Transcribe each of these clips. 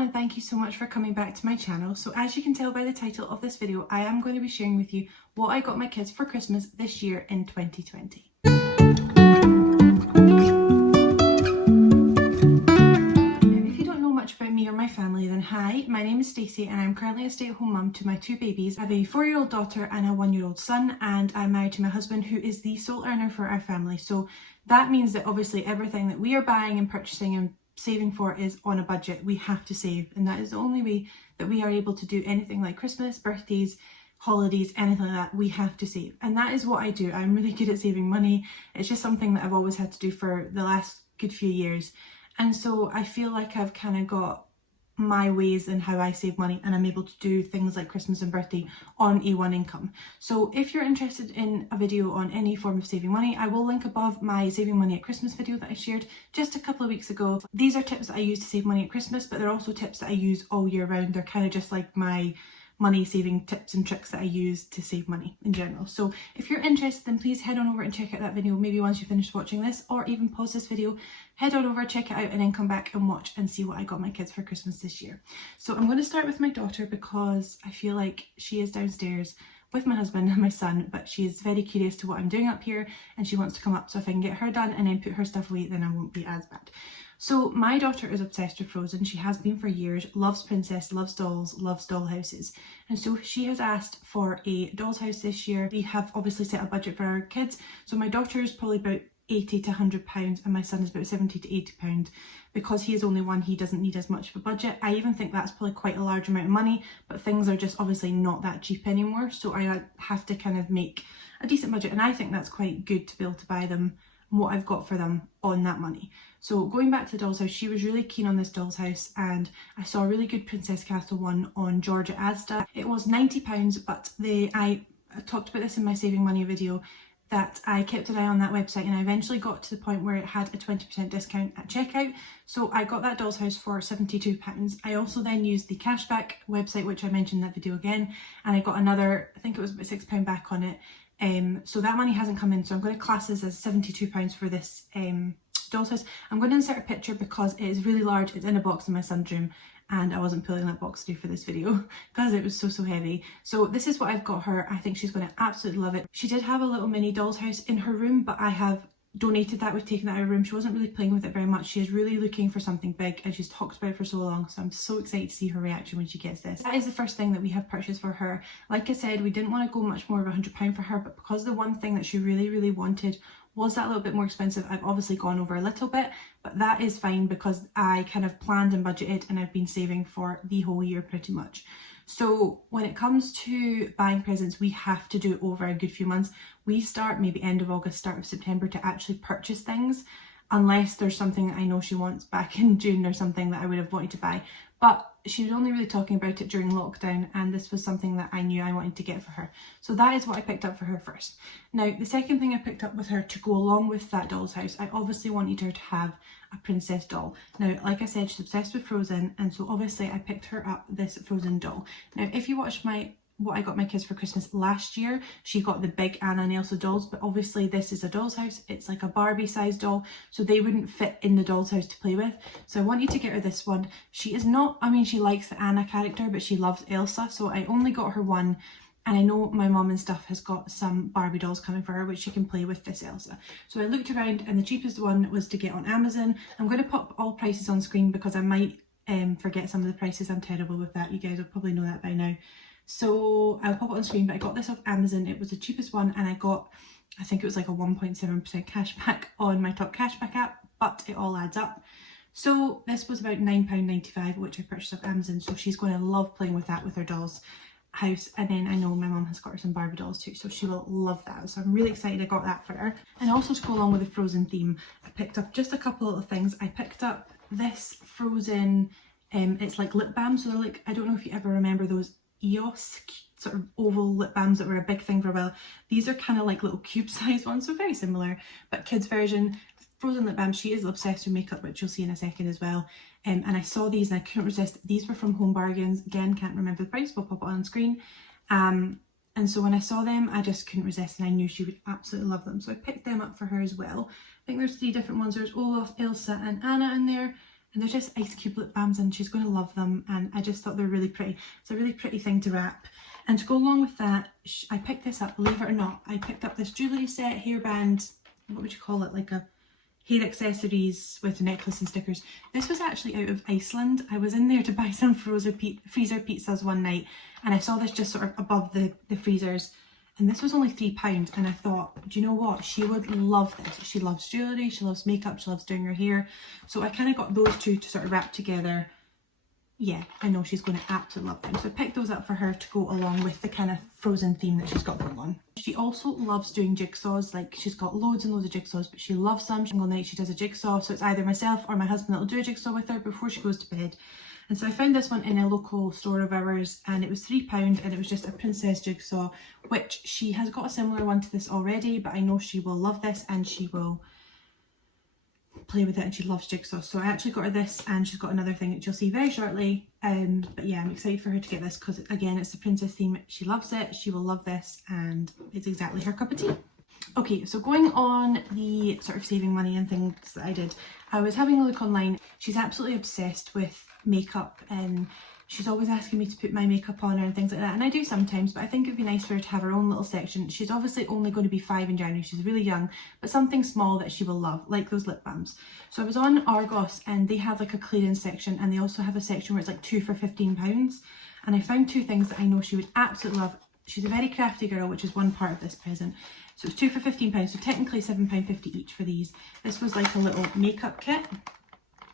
everyone, and thank you so much for coming back to my channel. So as you can tell by the title of this video, I am going to be sharing with you what I got my kids for Christmas this year in 2020. If you don't know much about me or my family, then hi, my name is Stacy and I'm currently a stay-at-home mum to my two babies. I have a 4-year-old daughter and a 1-year-old son, and I'm married to my husband, who is the sole earner for our family. So that means that obviously everything that we are buying and purchasing and saving for is on a budget. We have to save, and that is the only way that we are able to do anything like Christmas, birthdays, holidays, anything like that. We have to save, and that is what I do. I'm really good at saving money. It's just something that I've always had to do for the last good few years, and so I feel like I've kind of got my ways in how I save money, and I'm able to do things like Christmas and birthday on a one income. So if you're interested in a video on any form of saving money, I will link above my saving money at Christmas video that I shared just a couple of weeks ago. These are tips that I use to save money at Christmas, but they're also tips that I use all year round. They're kind of just like my money saving tips and tricks that I use to save money in general. So if you're interested, then please head on over and check out that video, maybe once you finish watching this, or even pause this video, head on over, check it out, and then come back and watch and see what I got my kids for Christmas this year. So I'm going to start with my daughter because I feel like she is downstairs with my husband and my son, but she is very curious to what I'm doing up here and she wants to come up. So if I can get her done and then put her stuff away, then I won't be as bad. So my daughter is obsessed with Frozen. She has been for years, loves princess, loves dolls, loves doll houses. And so she has asked for a doll's house this year. We have obviously set a budget for our kids. So my daughter is probably about £80 to £100 and my son is about £70 to £80. Because he is only one, he doesn't need as much of a budget. I even think that's probably quite a large amount of money, but things are just obviously not that cheap anymore. So I have to kind of make a decent budget, and I think that's quite good to be able to buy them what I've got for them on that money. So going back to the doll's house, she was really keen on this doll's house, and I saw a really good Princess Castle one on Georgia Asda. It was £90, but I talked about this in my saving money video, that I kept an eye on that website and I eventually got to the point where it had a 20% discount at checkout. So I got that doll's house for £72. I also then used the cashback website, which I mentioned in that video again, and I got another, I think it was about £6 back on it. So that money hasn't come in, so I'm going to class this as £72 for this doll's house. I'm going to insert a picture because it is really large. It's in a box in my son's room, and I wasn't pulling that box through for this video because it was so heavy. So this is what I've got her. I think she's going to absolutely love it. She did have a little mini doll's house in her room, but I have donated that. We've taken that out of her room. She wasn't really playing with it very much. She is really looking for something big, and she's talked about it for so long, so I'm so excited to see her reaction when she gets this. That is the first thing that we have purchased for her. Like I said, we didn't want to go much more of £100 for her, but because the one thing that she really wanted was that little bit more expensive, I've obviously gone over a little bit, but that is fine because I kind of planned and budgeted and I've been saving for the whole year pretty much. So when it comes to buying presents, we have to do it over a good few months. We start maybe end of August, start of September to actually purchase things, unless there's something that I know she wants back in June or something that I would have wanted to buy. But she was only really talking about it during lockdown, and this was something that I knew I wanted to get for her. So that is what I picked up for her first. Now, the second thing I picked up with her to go along with that doll's house, I obviously wanted her to have a princess doll. Now, like I said, she's obsessed with Frozen, and so obviously I picked her up this Frozen doll. Now, if you watched what I got my kids for Christmas last year, she got the big Anna and Elsa dolls, but obviously this is a doll's house. It's like a Barbie sized doll, so they wouldn't fit in the doll's house to play with. So I wanted to get her this one. She is not, I mean, she likes the Anna character, but she loves Elsa, so I only got her one. And I know my mum and stuff has got some Barbie dolls coming for her, which she can play with this Elsa. So I looked around and the cheapest one was to get on Amazon. I'm going to pop all prices on screen because I might forget some of the prices. I'm terrible with that. You guys will probably know that by now. So I'll pop it on screen, but I got this off Amazon. It was the cheapest one, and I got, I think it was like a 1.7% cashback on my top cashback app, but it all adds up. So this was about £9.95, which I purchased off Amazon. So she's going to love playing with that with her doll's house. And then I know my mum has got her some Barbie dolls too, so she will love that. So I'm really excited I got that for her. And also to go along with the Frozen theme, I picked up just a couple of little things. I picked up this Frozen, it's like lip balm. So they're like, I don't know if you ever remember those EOS sort of oval lip balms that were a big thing for a while. These are kind of like little cube sized ones, so very similar, but kids version. Frozen lip balm. She is obsessed with makeup, which you'll see in a second as well. And I saw these and I couldn't resist. These were from Home Bargains. Again, can't remember the price, we'll pop it on screen. And so when I saw them, I just couldn't resist, and I knew she would absolutely love them. So I picked them up for her as well. I think there's 3 different ones. There's Olaf, Elsa and Anna in there. and they're just ice cube lip balms, and she's going to love them, and I just thought they're really pretty. It's a really pretty thing to wrap. And to go along with that, I picked this up, believe it or not. I picked up this jewellery set, hairband, what would you call it, like a hair accessories with a necklace and stickers. This was actually out of Iceland. I was in there to buy some freezer pizzas one night, and I saw this just sort of above the freezers, and this was only £3, and I thought, do you know what, she would love this. She loves jewellery, she loves makeup, she loves doing her hair, so I kind of got those two to sort of wrap together. Yeah, I know she's going to absolutely love them. So I picked those up for her to go along with the kind of Frozen theme that she's got going on. She also loves doing jigsaws. Like, she's got loads and loads of jigsaws, but she loves them. Single night she does a jigsaw, so it's either myself or my husband that will do a jigsaw with her before she goes to bed. And so I found this one in a local store of ours, and it was £3, and it was just a princess jigsaw, which she has got a similar one to this already, but I know she will love this and she will play with it, and she loves jigsaw. So I actually got her this, and she's got another thing that you'll see very shortly. But yeah, I'm excited for her to get this because, again, it's the princess theme. She loves it, she will love this, and it's exactly her cup of tea. Okay, so going on the sort of saving money and things that I did, I was having a look online. She's absolutely obsessed with makeup, and she's always asking me to put my makeup on her and things like that, and I do sometimes, but I think it'd be nice for her to have her own little section. She's obviously only going to be 5 in January, she's really young, but something small that she will love, like those lip balms. So I was on Argos, and they have like a clearance section, and they also have a section where it's like 2 for £15, and I found 2 things that I know she would absolutely love. She's a very crafty girl, which is one part of this present. So it's 2 for £15, so technically £7.50 each for these. This was like a little makeup kit,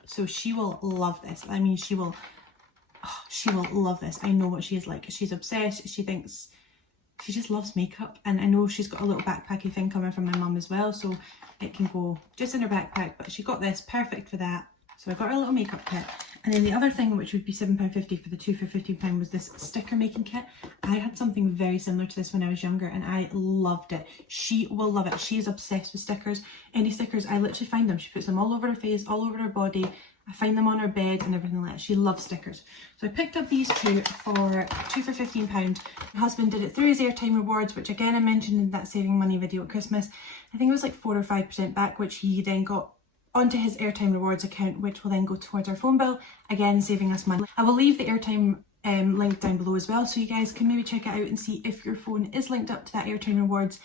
so she will love this. I mean, she will love this. I know what she is like. She's obsessed. She thinks, she just loves makeup, and I know she's got a little backpacky thing coming from my mum as well, so it can go just in her backpack, but she got this, perfect for that. So I got her a little makeup kit. And then the other thing, which would be £7.50 for the 2 for £15, was this sticker making kit. I had something very similar to this when I was younger, and I loved it. She will love it. She's obsessed with stickers. Any stickers, I literally find them. She puts them all over her face, all over her body. I find them on her bed and everything like that. She loves stickers. So I picked up these two for 2 for £15. My husband did it through his airtime rewards, which again I mentioned in that saving money video at Christmas. I think it was like 4 or 5% back, which he then got onto his airtime rewards account, which will then go towards our phone bill, again saving us money. I will leave the airtime link down below as well, so you guys can maybe check it out and see if your phone is linked up to that airtime rewards.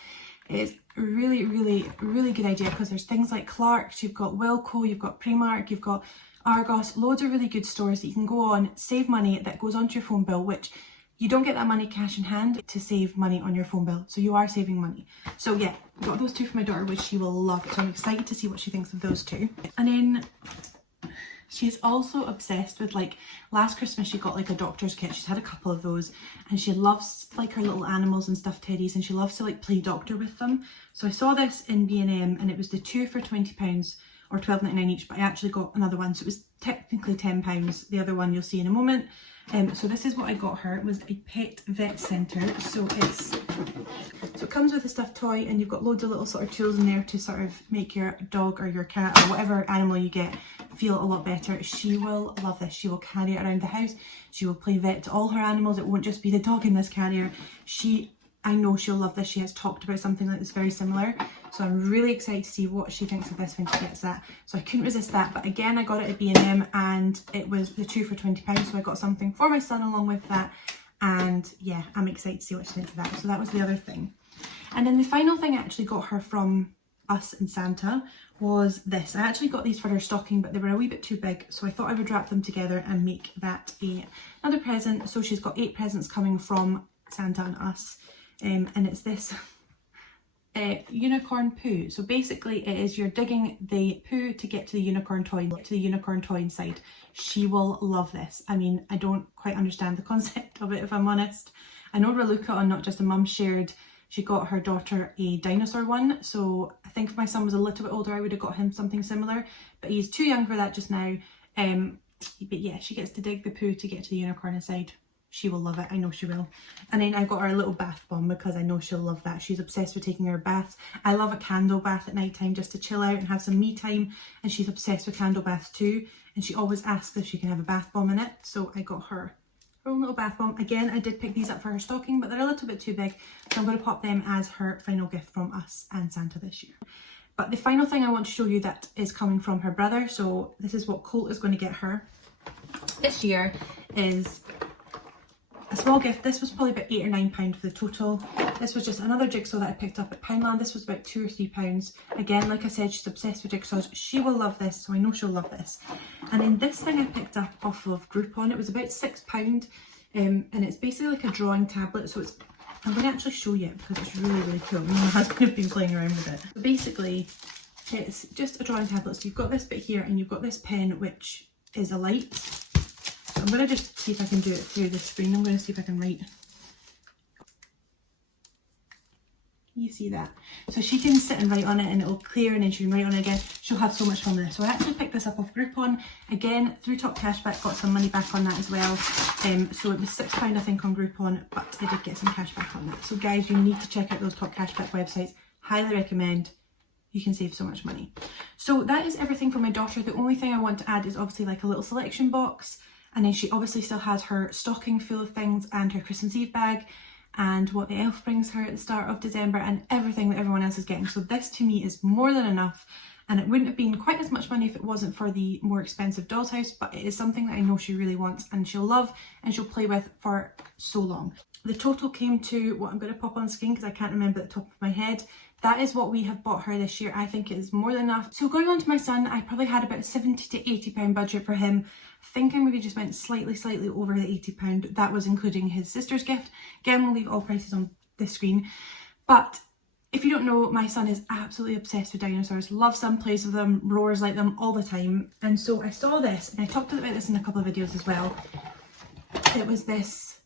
It is a really good idea, because there's things like Clark's, you've got Wilko, you've got Primark, you've got Argos, loads of really good stores that you can go on, save money that goes onto your phone bill, which you don't get that money cash in hand to save money on your phone bill, so you are saving money. So yeah, got those two for my daughter, which she will love, so I'm excited to see what she thinks of those two. And then she's also obsessed with, like, last Christmas she got like a doctor's kit. She's had a couple of those, and she loves like her little animals and stuffed teddies, and she loves to like play doctor with them. So I saw this in B&M, and it was the 2 for £20 or £12.99 each, but I actually got another one, so it was technically £10. The other one you'll see in a moment. So this is what I got her. It was a pet vet centre. So it comes with a stuffed toy, and you've got loads of little sort of tools in there to sort of make your dog or your cat or whatever animal you get feel a lot better. She will love this. She will carry it around the house. She will play vet to all her animals. It won't just be the dog in this carrier. I know she'll love this. She has talked about something like this very similar. So I'm really excited to see what she thinks of this when she gets that. So I couldn't resist that. But again, I got it at B&M, and it was the 2 for £20. So I got something for my son along with that. And yeah, I'm excited to see what she thinks of that. So that was the other thing. And then the final thing I actually got her from us and Santa was this. I actually got these for her stocking, but they were a wee bit too big, so I thought I would wrap them together and make that another present. So she's got 8 presents coming from Santa and us, and it's this unicorn poo. So basically it is, you're digging the poo to get to the unicorn toy inside. She will love this. I mean, I don't quite understand the concept of it, if I'm honest. I know Relocate on Not Just a Mum shared, she got her daughter a dinosaur one, so I think if my son was a little bit older I would have got him something similar, but he's too young for that just now. But yeah, she gets to dig the poo to get to the unicorn inside. She will love it, I know she will. And then I got her a little bath bomb, because I know she'll love that. She's obsessed with taking her baths. I love a candle bath at night time just to chill out and have some me time, and she's obsessed with candle baths too, and she always asks if she can have a bath bomb in it. So I got her own little bath bomb. Again, I did pick these up for her stocking, but they're a little bit too big, so I'm going to pop them as her final gift from us and Santa this year. But the final thing I want to show you that is coming from her brother, so this is what Colt is going to get her this year, is a small gift. This was probably about £8 or £9 for the total. This was just another jigsaw that I picked up at Poundland. This was about £2 or £3. Again, like I said, she's obsessed with jigsaws. She will love this, so I know she'll love this. And then this thing I picked up off of Groupon. It was about £6, and it's basically like a drawing tablet. So it's, I'm going to actually show you it because it's really, really cool. My husband has been playing around with it. So basically, it's just a drawing tablet. So you've got this bit here, and you've got this pen, which is a light. I'm going to just see if I can do it through the screen. I'm going to see if I can write. You see that? So she can sit and write on it and it'll clear, and then she can write on it again. She'll have so much fun with this. So I actually picked this up off Groupon. Again, through Top Cashback, got some money back on that as well. So it was £6 I think on Groupon, but I did get some cash back on that. So guys, you need to check out those Top Cashback websites. Highly recommend. You can save so much money. So that is everything for my daughter. The only thing I want to add is obviously like a little selection box. And then she obviously still has her stocking full of things and her Christmas Eve bag and what the elf brings her at the start of December and everything that everyone else is getting. So this to me is more than enough, and it wouldn't have been quite as much money if it wasn't for the more expensive doll's house, but it is something that I know she really wants and she'll love and she'll play with for so long. The total came to what I'm going to pop on screen because I can't remember at the top of my head. That is what we have bought her this year. I think it is more than enough. So going on to my son, I probably had about £70 to £80 budget for him. I think I maybe just went slightly over the £80. That was including his sister's gift. Again, we'll leave all prices on this screen. But if you don't know, my son is absolutely obsessed with dinosaurs. Loves them, plays with them, roars like them all the time. And so I saw this, and I talked about this in a couple of videos as well. It was this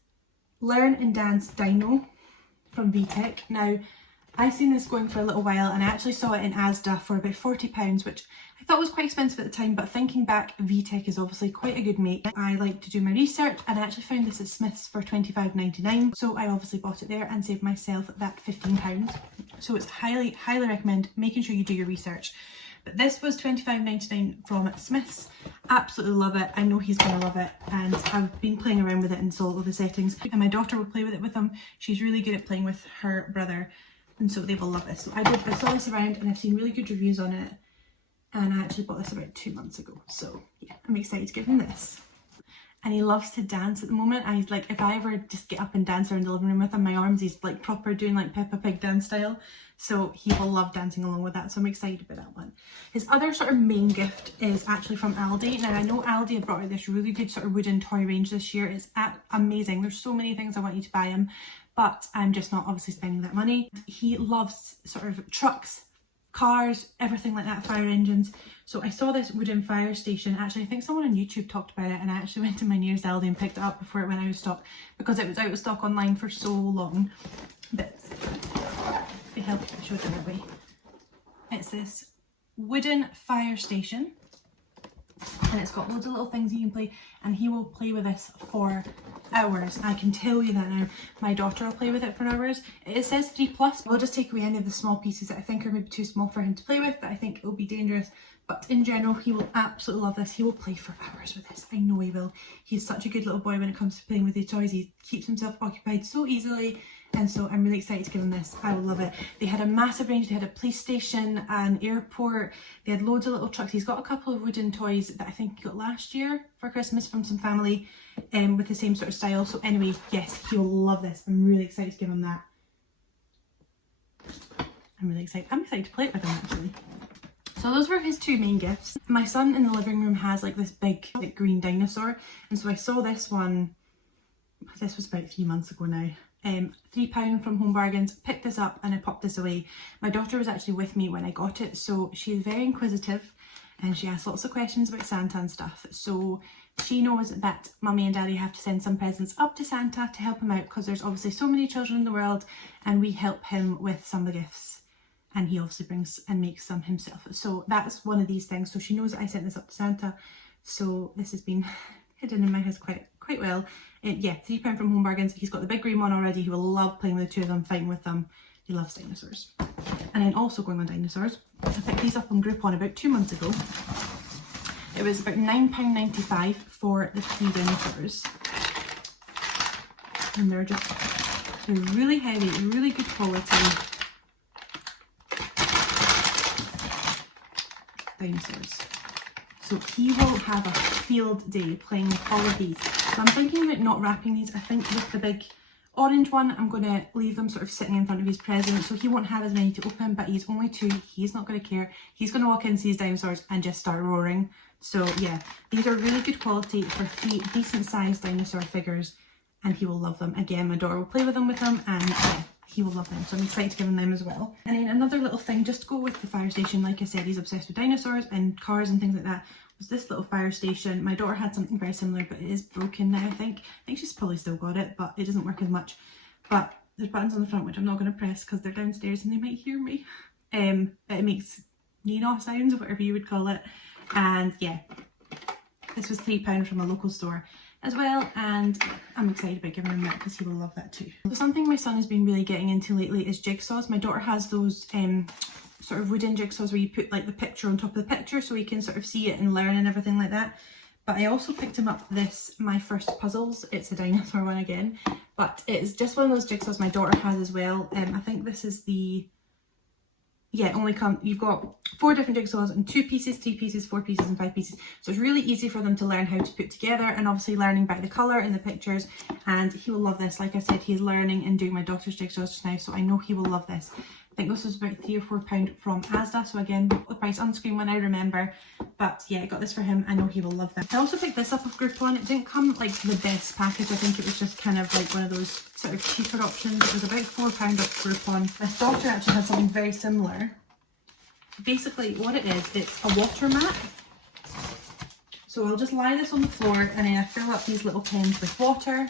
Learn and Dance Dino from VTech. Now, I've seen this going for a little while, and I actually saw it in Asda for about £40, which I thought was quite expensive at the time, but thinking back, VTech is obviously quite a good make. I like to do my research, and I actually found this at Smith's for £25.99, so I obviously bought it there and saved myself that £15. So it's highly recommend making sure you do your research. But this was £25.99 from Smith's. Absolutely love it. I know he's going to love it, and I've been playing around with it and saw all the settings, and my daughter will play with it with him. She's really good at playing with her brother, and so they will love this. So I saw this around, and I've seen really good reviews on it, and I actually bought this about 2 months ago. So yeah, I'm excited to give him this. And he loves to dance at the moment. I like, if I ever just get up and dance around the living room with him, my arms, he's like proper doing like Peppa Pig dance style. So he will love dancing along with that. So I'm excited about that one. His other sort of main gift is actually from Aldi. Now I know Aldi have brought out this really good sort of wooden toy range this year. It's amazing. There's so many things I want you to buy him, but I'm just not obviously spending that money. He loves sort of trucks, cars, everything like that, fire engines. So I saw this wooden fire station. Actually, I think someone on YouTube talked about it, and I actually went to my nearest Aldi and picked it up before it went out of stock because it was out of stock online for so long. But it helps if I show it the other way. It's this wooden fire station, and it's got loads of little things you can play, and he will play with this for hours. I can tell you that now. My daughter will play with it for hours. It says 3+. We'll just take away any of the small pieces that I think are maybe too small for him to play with, that I think it will be dangerous. But in general, he will absolutely love this. He will play for hours with this. I know he will. He's such a good little boy when it comes to playing with his toys. He keeps himself occupied so easily. And so I'm really excited to give him this. I will love it. They had a massive range. They had a police station, an airport. They had loads of little trucks. He's got a couple of wooden toys that I think he got last year for Christmas from some family with the same sort of style. So anyway, yes, he'll love this. I'm really excited to give him that. I'm really excited. I'm excited to play it with him actually. So those were his two main gifts. My son in the living room has like this big like, green dinosaur. And so I saw this one, this was about 3 months ago now. £3 from Home Bargains, picked this up and I popped this away. My daughter was actually with me when I got it, so she's very inquisitive and she asks lots of questions about Santa and stuff. So she knows that Mummy and Daddy have to send some presents up to Santa to help him out because there's obviously so many children in the world, and we help him with some of the gifts, and he obviously brings and makes some himself. So that's one of these things. So she knows that I sent this up to Santa, so this has been hidden in my house quite well. Yeah, £3 from Home Bargains. He's got the big green one already. He will love playing with the two of them, fighting with them. He loves dinosaurs. And then also going on dinosaurs, I picked these up on Groupon about 2 months ago. It was about £9.95 for the 3 dinosaurs. And they're really heavy, really good quality. dinosaurs. So he will have a field day playing with all of these. So I'm thinking about not wrapping these. I think with the big orange one, I'm going to leave them sort of sitting in front of his present, so he won't have as many to open, but he's only 2. He's not going to care. He's going to walk in, see his dinosaurs and just start roaring. So yeah, these are really good quality for 3 decent sized dinosaur figures, and he will love them. Again, my daughter will play with them and yeah, he will love them. So I'm excited to give him them as well. And then another little thing, just to go with the fire station, like I said, he's obsessed with dinosaurs and cars and things like that, was this little fire station. My daughter had something very similar, but it is broken now, I think. I think she's probably still got it, but it doesn't work as much. But there's buttons on the front, which I'm not going to press because they're downstairs and they might hear me. It makes Nino sounds, whatever you would call it. And yeah, this was £3 from a local store as well, and I'm excited about giving him that because he will love that too. So something my son has been really getting into lately is jigsaws. My daughter has those sort of wooden jigsaws where you put like the picture on top of the picture so he can sort of see it and learn and everything like that. But I also picked him up this, My First Puzzles. It's a dinosaur one again, but it's just one of those jigsaws my daughter has as well. I think this is the, yeah, you've got 4 different jigsaws and 2 pieces, 3 pieces, 4 pieces and 5 pieces. So it's really easy for them to learn how to put together, and obviously learning by the colour in the pictures, and he will love this. Like I said, he's learning and doing my daughter's jigsaws just now, so I know he will love this. I think this was about £3 or £4 from Asda, so again, the price on screen when I remember, but yeah, I got this for him. I know he will love that. I also picked this up off Groupon. It didn't come like the best package. I think it was just kind of like one of those sort of cheaper options. It was about £4 off Groupon. My daughter actually had something very similar. Basically what it is, it's a water mat. So I'll just lie this on the floor and then I fill up these little pens with water,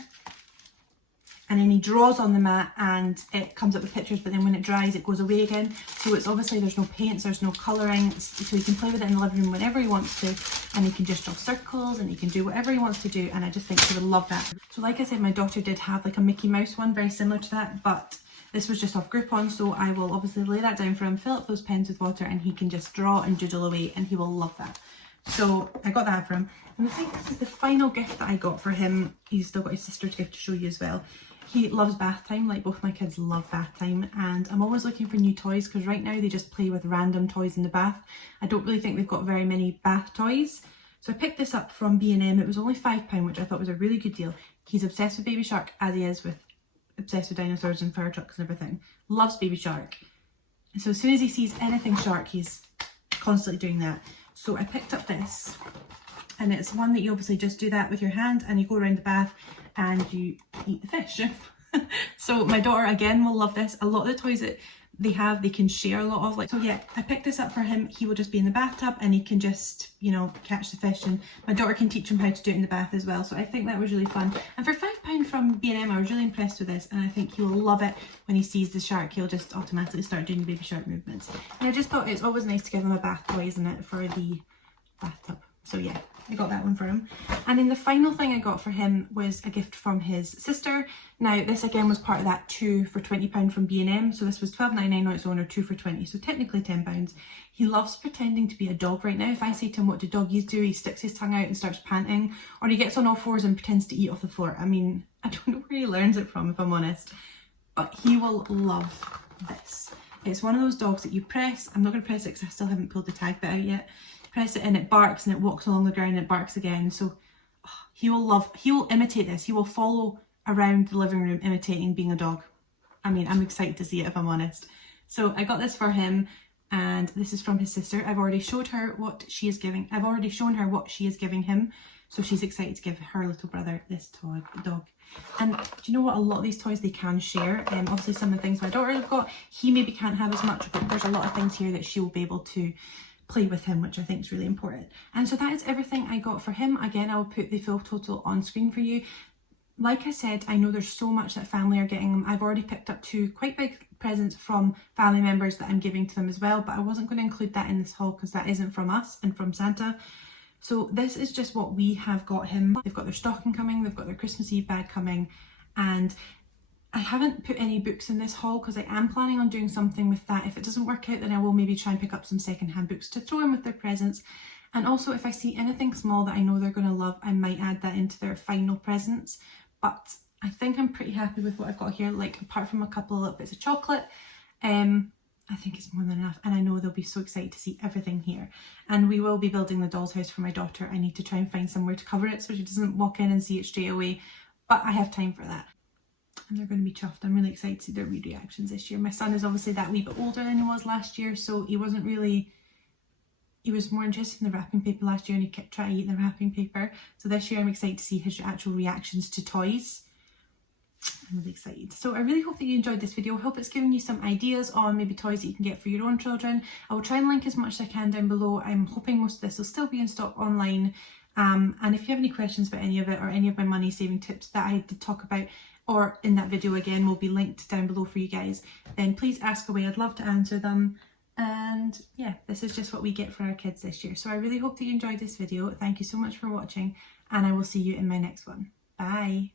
and then he draws on the mat and it comes up with pictures, but then when it dries it goes away again. So it's obviously, there's no paints, there's no colouring, so he can play with it in the living room whenever he wants to, and he can just draw circles and he can do whatever he wants to do, and I just think he would love that. So like I said, my daughter did have like a Mickey Mouse one very similar to that, but this was just off Groupon, so I will obviously lay that down for him, fill up those pens with water, and he can just draw and doodle away, and he will love that. So I got that for him. And I think this is the final gift that I got for him. He's still got his sister's gift to show you as well. He loves bath time, like both my kids love bath time, and I'm always looking for new toys because right now they just play with random toys in the bath. I don't really think they've got very many bath toys. So I picked this up from B&M. It was only £5, which I thought was a really good deal. He's obsessed with Baby Shark, as he is obsessed with dinosaurs and fire trucks and everything. Loves Baby Shark. And so as soon as he sees anything shark, he's constantly doing that. So I picked up this, and it's one that you obviously just do that with your hand and you go around the bath and you eat the fish. So my daughter again will love this. A lot of the toys that they have, they can share a lot of, like, so yeah, I picked this up for him. He will just be in the bathtub and he can just, you know, catch the fish, and my daughter can teach him how to do it in the bath as well. So I think that was really fun. And for £5 from B&M, I was really impressed with this, and I think he will love it. When he sees the shark, he'll just automatically start doing the Baby Shark movements. And I just thought it's always nice to give him a bath toy, isn't it, for the bathtub. So yeah, I got that one for him. And then the final thing I got for him was a gift from his sister. Now this again was part of that 2 for £20 from B&M. So this was £12.99 on its own, or 2 for £20, so technically £10. He loves pretending to be a dog right now. If I say to him what do doggies do, he sticks his tongue out and starts panting, or he gets on all fours and pretends to eat off the floor. I mean, I don't know where he learns it from, if I'm honest, but he will love this. It's one of those dogs that you press. I'm not going to press it because I still haven't pulled the tag bit out yet. Press it and it barks, and it walks along the ground and it barks again. So he will imitate this. He will follow around the living room imitating being a dog. I mean, I'm excited to see it, if I'm honest. So I got this for him, and this is from his sister. I've already showed her what she is giving. I've already shown her what she is giving him. So she's excited to give her little brother this dog. And do you know what? A lot of these toys they can share. Obviously some of the things my daughter has got, he maybe can't have as much, but there's a lot of things here that she will be able to play with him, which I think is really important. And so that is everything I got for him. Again, I'll put the full total on screen for you. Like I said, I know there's so much that family are getting them. I've already picked up 2 quite big presents from family members that I'm giving to them as well, but I wasn't going to include that in this haul because that isn't from us and from Santa. So this is just what we have got him. They've got their stocking coming, they've got their Christmas Eve bag coming, and I haven't put any books in this haul because I am planning on doing something with that. If it doesn't work out, then I will maybe try and pick up some secondhand books to throw in with their presents. And also if I see anything small that I know they're going to love, I might add that into their final presents. But I think I'm pretty happy with what I've got here, like apart from a couple of little bits of chocolate. I think it's more than enough, and I know they'll be so excited to see everything here. And we will be building the doll's house for my daughter. I need to try and find somewhere to cover it so she doesn't walk in and see it straight away, but I have time for that. And they're going to be chuffed. I'm really excited to see their reactions this year. My son is obviously that wee bit older than he was last year, so he was more interested in the wrapping paper last year, and he kept trying to eat the wrapping paper. So this year I'm excited to see his actual reactions to toys. I'm really excited. So I really hope that you enjoyed this video. I hope it's given you some ideas on maybe toys that you can get for your own children. I will try and link as much as I can down below. I'm hoping most of this will still be in stock online. And if you have any questions about any of it or any of my money saving tips that I did talk about or in that video again will be linked down below for you guys, then please ask away. I'd love to answer them. And yeah, this is just what we get for our kids this year. So I really hope that you enjoyed this video. Thank you so much for watching, and I will see you in my next one. Bye.